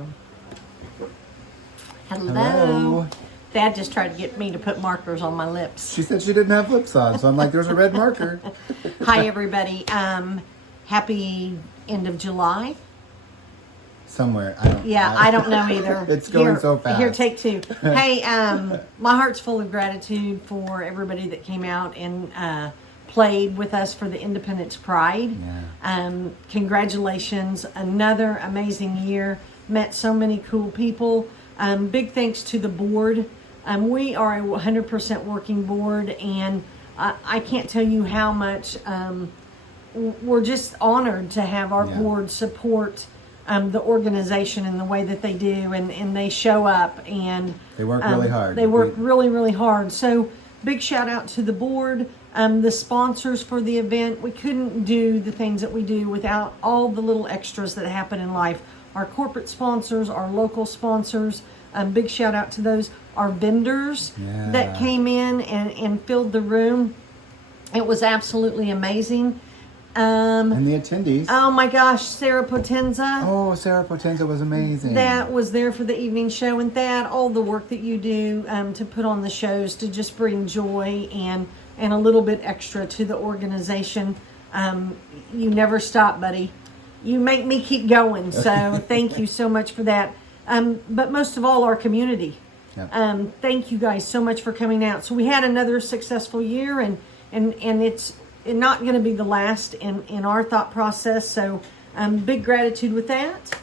bathroom. Hello. Hello. Dad just tried to get me to put markers on my lips. She said she didn't have lips on, so I'm like, there's a red marker. Hi, everybody. Happy end of July. Somewhere. I don't know either. It's going so fast. Here, take two. Hey, my heart's full of gratitude for everybody that came out and played with us for the Independence Pride. Yeah. Congratulations. Another amazing year. Met so many cool people. Big thanks to the board. We are a 100% working board, and I can't tell you how much we're just honored to have our board support the organization in the way that they do, and they show up, and they work really hard. They work really, really hard. So big shout out to the board, the sponsors for the event. We couldn't do the things that we do without all the little extras that happen in life. Our corporate sponsors, our local sponsors, big shout out to those. Our vendors that came in and filled the room. It was absolutely amazing. And the attendees. Oh my gosh, Sarah Potenza. Oh, Sarah Potenza was amazing. That was there for the evening show, and that all the work that you do to put on the shows to just bring joy and a little bit extra to the organization. You never stop, buddy. You make me keep going. So thank you so much for that. But most of all, our community. Yep. Thank you guys so much for coming out. So we had another successful year, and it's not going to be the last in our thought process. So big gratitude with that.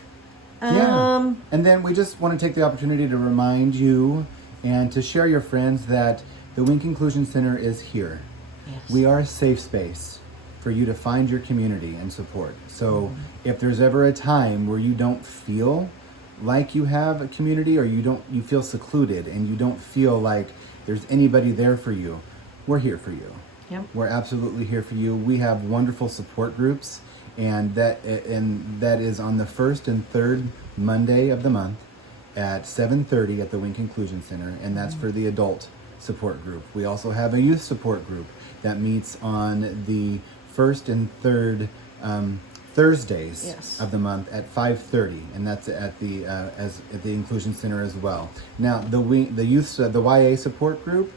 And then we just want to take the opportunity to remind you and to share your friends that the Wink Inclusion Center is here. Yes. We are a safe space for you to find your community and support. So if there's ever a time where you don't feel like you have a community, or you feel secluded and you don't feel like there's anybody there for you, we're here for you. Yep. We're absolutely here for you. We have wonderful support groups, and that is on the first and third Monday of the month at 7:30 at the Wink Inclusion Center, and that's for the adult support group. We also have a youth support group that meets on the first and third Thursdays of the month at 5:30, and that's at the Inclusion Center as well. Now the YA support group,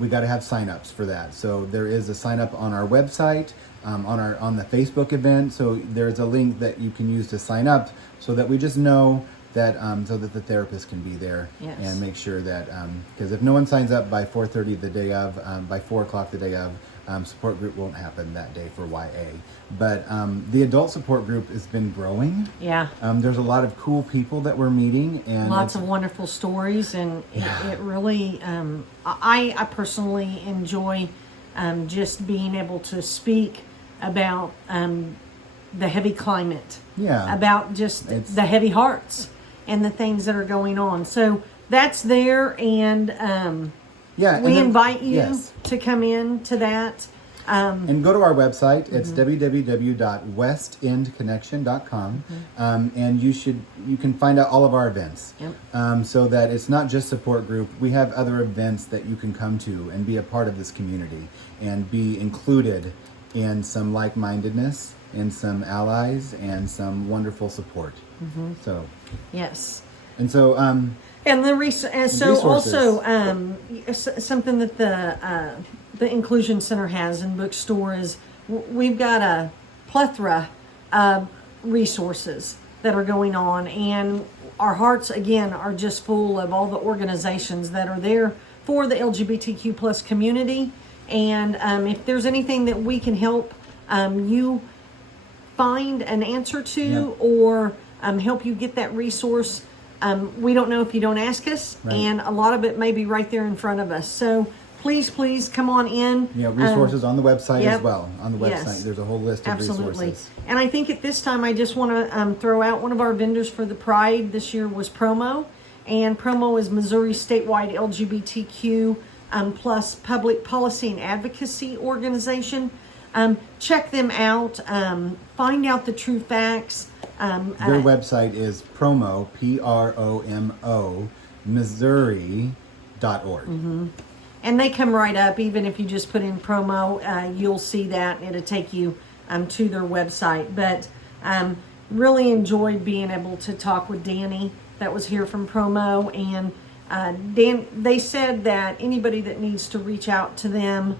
we got to have signups for that. So there is a sign up on our website, on the Facebook event. So there's a link that you can use to sign up, so that we just know that so that the therapist can be there and make sure that because if no one signs up by 4:30 the day of, by 4:00 the day of, support group won't happen that day for YA. But the adult support group has been growing. Yeah. There's a lot of cool people that we're meeting, and lots of wonderful stories, and it really, I personally enjoy just being able to speak about the heavy climate. Yeah. About just the heavy hearts and the things that are going on. So that's there, and we invite you to come in to that. And go to our website. It's www.westendconnection.com, and you can find out all of our events. Yep. So that it's not just support group. We have other events that you can come to and be a part of this community and be included in some like-mindedness and some allies and some wonderful support. So yes. And so and the also something that the Inclusion Center has in bookstore is we've got a plethora of resources that are going on, and our hearts again are just full of all the organizations that are there for the LGBTQ plus community. And if there's anything that we can help you find an answer to, or help you get that resource, we don't know if you don't ask us, and a lot of it may be right there in front of us. So please come on in. Yeah, resources on the website as well. On the website, there's a whole list of resources. And I think at this time, I just want to throw out one of our vendors for the Pride this year was Promo, and Promo is Missouri statewide LGBTQ plus public policy and advocacy organization. Check them out. Find out the true facts. Their website is promo, PROMO, Missouri.org. And they come right up. Even if you just put in promo, you'll see that. It'll take you to their website. But really enjoyed being able to talk with Danny that was here from Promo, and they said that anybody that needs to reach out to them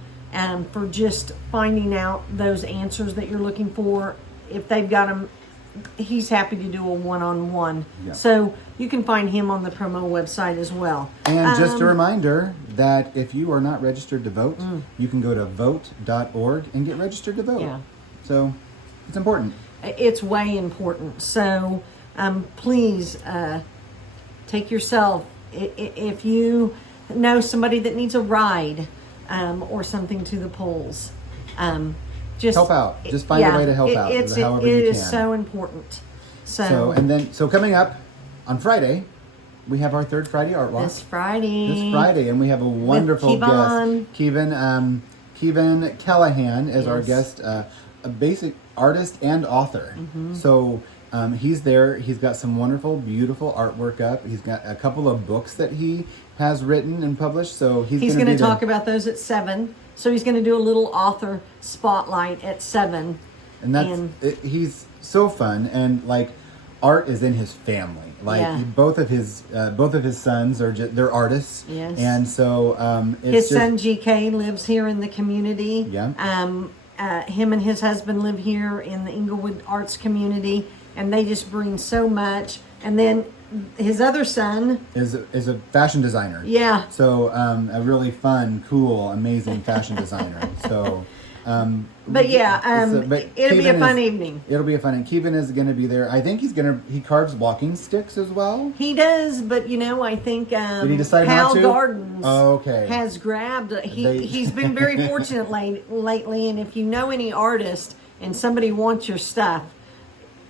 for just finding out those answers that you're looking for, if they've got them, he's happy to do a one-on-one. Yeah. So you can find him on the Promo website as well. And just a reminder that if you are not registered to vote, you can go to vote.org and get registered to vote. Yeah. So it's important. It's way important. So please take yourself, if you know somebody that needs a ride or something to the polls, just help out. Just find a way to help out. It however you is can. so important. So coming up on Friday, we have our third Friday Art Walk. This Friday, and we have a wonderful guest. Keevan Callahan is our guest, a basic artist and author. So he's there. He's got some wonderful, beautiful artwork up. He's got a couple of books that he has written and published. So he's going to talk about those at 7. So he's going to do a little author spotlight at 7. And he's so fun, and like art is in his family. Like both of his sons they're artists. Yes. And so his son GK lives here in the community. Yeah. Him and his husband live here in the Inglewood Arts community, and they just bring so much. And then his other son is a fashion designer. Yeah. So a really fun, cool, amazing fashion designer. So. But it'll be a fun evening. It'll be a fun. And Keevan is going to be there. I think he carves walking sticks as well. He does, but I think did he decide Pal not to? Gardens okay. has grabbed. He's been very fortunate lately, and if you know any artist and somebody wants your stuff,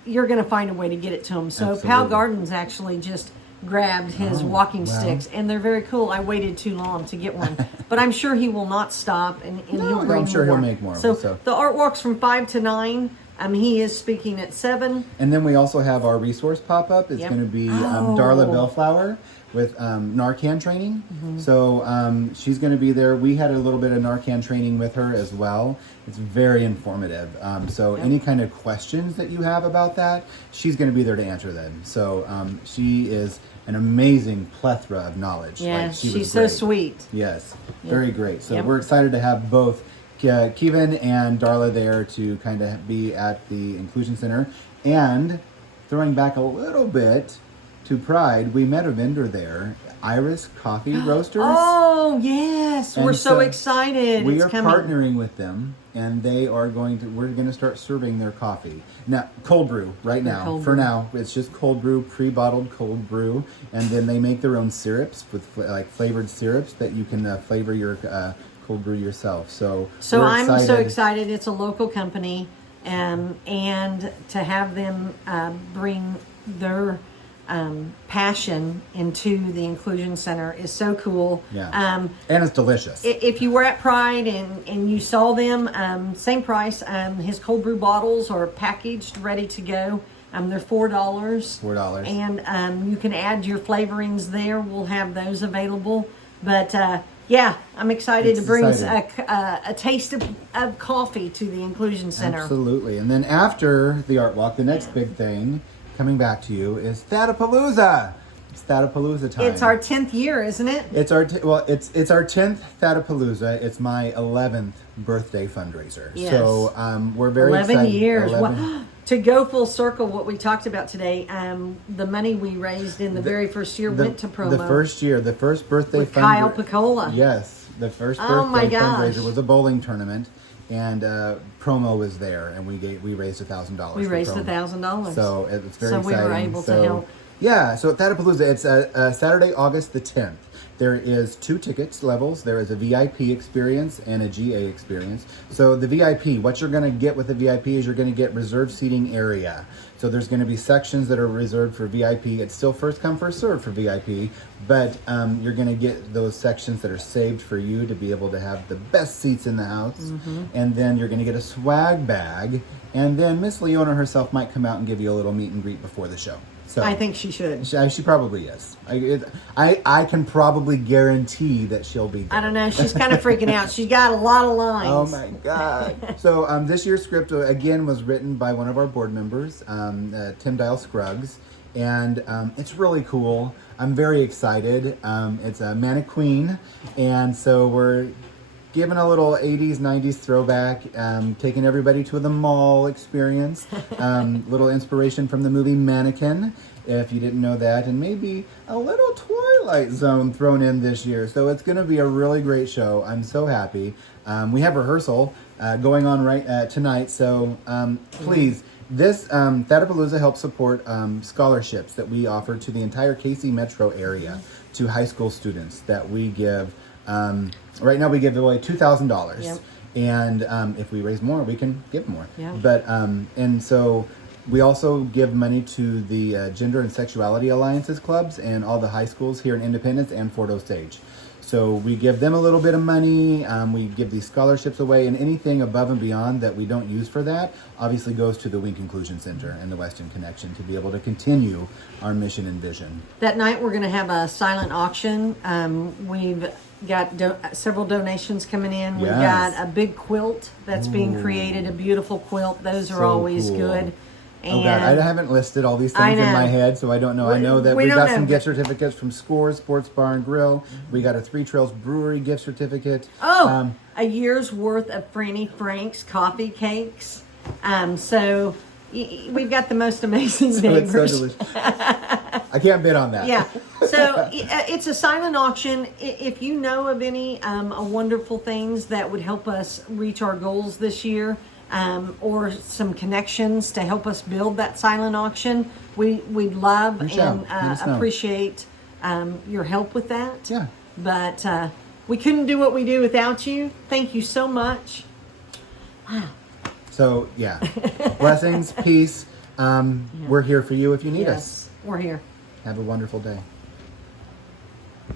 you're going to find a way to get it to him. So Absolutely. Pal Gardens actually just grabbed his walking sticks, and they're very cool. I waited too long to get one, but I'm sure he will not stop, and he'll bring I'm sure more. He'll make more. So the art walk's from 5 to 9. He is speaking at 7. And then we also have our resource pop-up. It's going to be Darla Bellflower with Narcan training. So she's going to be there. We had a little bit of Narcan training with her as well. It's very informative. So any kind of questions that you have about that, she's going to be there to answer them. So she is an amazing plethora of knowledge. Yeah, she's so sweet. Yes, very great. So we're excited to have both Keevan and Darla there to kind of be at the Inclusion Center. And throwing back a little bit to Pride, we met a vendor there, Iris Coffee Roasters. Oh, yes. And we're so excited. We it's are coming. partnering with them, and we're going to start serving their coffee. Now, cold brew right now. For now, it's just cold brew, pre-bottled cold brew, and then they make their own syrups with flavored syrups that you can flavor your cold brew yourself. So I'm so excited. It's a local company, and to have them bring their passion into the Inclusion Center is so cool. Yeah. And it's delicious. If you were at Pride and you saw them, same price. His cold brew bottles are packaged, ready to go. They're $4. $4. And you can add your flavorings there. We'll have those available. But I'm excited to bring a taste of coffee to the Inclusion Center. Absolutely. And then after the Art Walk, the next big thing coming back to you is Thatapalooza. It's Thatapalooza time. It's our 10th year, isn't it? It's our it's our 10th Thatapalooza. It's my 11th birthday fundraiser. Yes. So we're very 11 excited. years. To go full circle, what we talked about today, the money we raised in the very first year went to Promo. The first birthday with Kyle Piccola. Yes, the first birthday fundraiser was a bowling tournament. And Promo was there, and we raised $1,000. We raised $1,000. So it's very exciting. So we were able to help. Yeah, so at Thatapalooza, it's Saturday, August the 10th. There is 2 tickets levels. There is a VIP experience and a GA experience. So the VIP, what you're going to get with the VIP is you're going to get reserved seating area. So there's going to be sections that are reserved for VIP. It's still first come, first served for VIP, but you're going to get those sections that are saved for you to be able to have the best seats in the house. And then you're going to get a swag bag. And then Miss Leona herself might come out and give you a little meet and greet before the show. So I think she should. She probably is. I can probably guarantee that she'll be there. I don't know. She's kind of freaking out. She's got a lot of lines. Oh my God. So this year's script, again, was written by one of our board members, Tim Dial-Scruggs. And it's really cool. I'm very excited. It's a Manic Queen. And so we're giving a little 80s, 90s throwback, taking everybody to the mall experience. Little inspiration from the movie Mannequin, if you didn't know that. And maybe a little Twilight Zone thrown in this year. So it's going to be a really great show. I'm so happy. We have rehearsal going on right tonight. So please, this Thatapalooza helps support scholarships that we offer to the entire KC metro area to high school students that we give. Right now we give away $2,000. Yep. And if we raise more, we can give more. Yeah. But and so we also give money to the Gender and Sexuality Alliances clubs and all the high schools here in Independence and Fort Osage. So we give them a little bit of money. We give these scholarships away, and anything above and beyond that we don't use for that obviously goes to the Wink Inclusion Center and the Western Connection to be able to continue our mission and vision. That night we're going to have a silent auction. We've got several donations coming in. We've Yes. got a big quilt that's being created, a beautiful quilt. Those are So always cool. good. And Oh God, I haven't listed all these I things in my know. head, so I don't know. I know that We we don't got know, some but- gift certificates from Scores Sports Bar and Grill. We got a Three Trails Brewery gift certificate. Oh, a year's worth of Franny Frank's coffee cakes. So we've got the most amazing So it's neighbors. so delicious. I can't bid on that. Yeah. So it's a silent auction. If you know of any wonderful things that would help us reach our goals this year, or some connections to help us build that silent auction, we'd love Reach out. and Let us know. appreciate your help with that. Yeah. But we couldn't do what we do without you. Thank you so much. So yeah, blessings, peace. We're here for you if you need us. We're here. Have a wonderful day.